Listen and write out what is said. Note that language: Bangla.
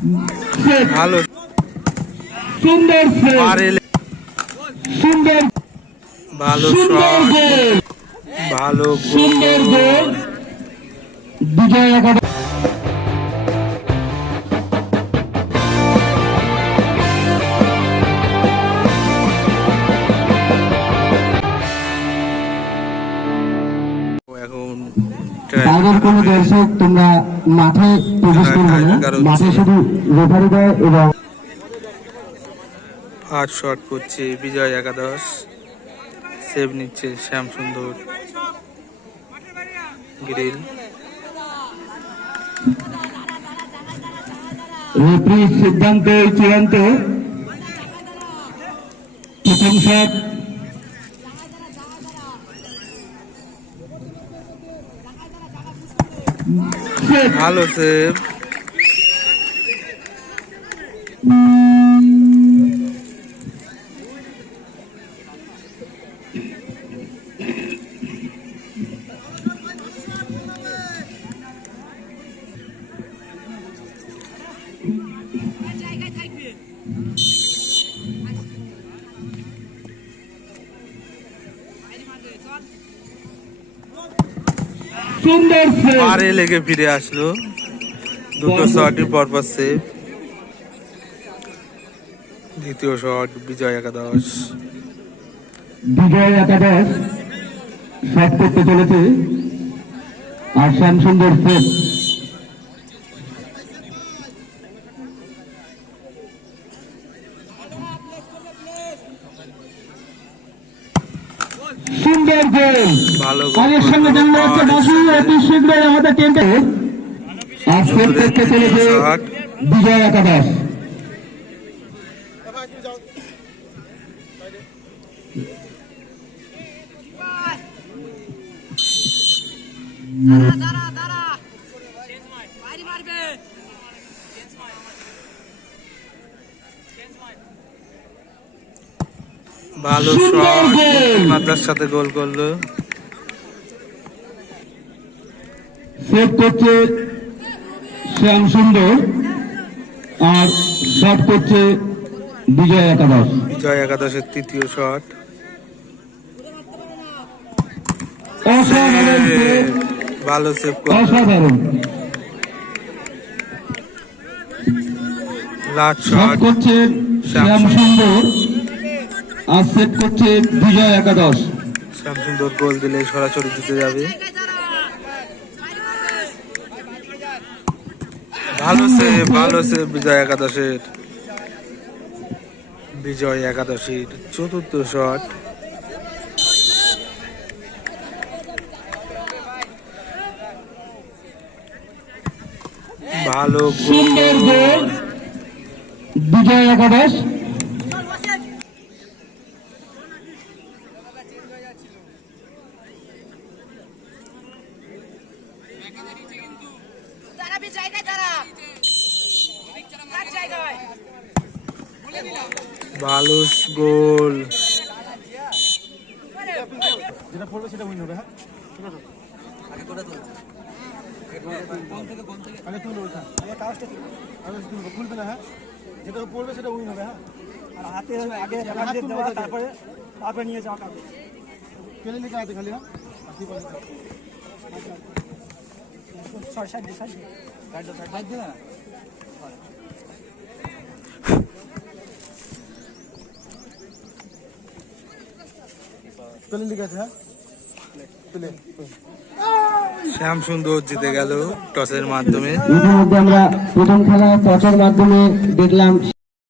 ভালো। সুন্দর সুন্দর ভালো সুন্দর ভালো সুন্দর বিজয় বাইরের কোন দর্শক তোমরা মাঠে প্রবেশ করবে না। মাঠে শুধু রেফারি দেয় এবং ফার্স্ট শট করছে বিজয় একাদশ। সেভ নিচ্ছে শ্যাম সুন্দর গ্রিল রেফারি সিদ্ধান্ত চূড়ান্ত। প্রথম শট ভালো সেভ পারে লেগে ফিরে আসলো। দুটো শটই পরপর সেভ দ্বিতীয় শট বিজয় একাদশ। বিজয় একাদশ। শট করতে চলেছে। আর শ্যাম সুন্দর সেভ সুন্দর গোল। আমাদের সঙ্গে জানা যাচ্ছে বাসু। অতি শীঘ্রই আমাদের টেন্টে আর সেভ করতে চলেছে বিজয় একাদশ। দাঁড়া দাঁড়া দাঁড়া বাইরে মারবে ভালো গোল। সাথে গোল করল। সেভ করছে শ্যাম সুন্দর আর শট করছে বিজয় একাদশ। বিজয় একাদশের তৃতীয় শট ভালো সেভ অসাধারণ। লাস্ট শট শট করছে শ্যাম সুন্দর। আর সেভ করছে বিজয় একাদশ। শ্যাম সুন্দর গোল দিলে সরাসরি জিতে যাবে। ভালো সেভ ভালো সেভ বিজয় একাদশের। বিজয় একাদশীর চতুর্থ শট ভালো বিজয় একাদশ। দাঁড়াবি জায়গায় দাঁড়া জায়গায় ভালো গোল। যেটা পড়বে সেটা উইন হবে হ্যাঁ? আগে তুলবে আগে কাগজটা আগে তুলবে খুলবে না হ্যাঁ? যেটা পড়বে সেটা উইন হবে হ্যাঁ? আর হাতে আগে তারপরে তারপরে নিয়ে যাওয়া কাগজ কেলে লিখে হ্যাঁ? আছে হ্যাঁ? শ্যাম সুন্দর জিতে গেল টসের মাধ্যমে। আমরা প্রথম খেলা টসের মাধ্যমে দেখলাম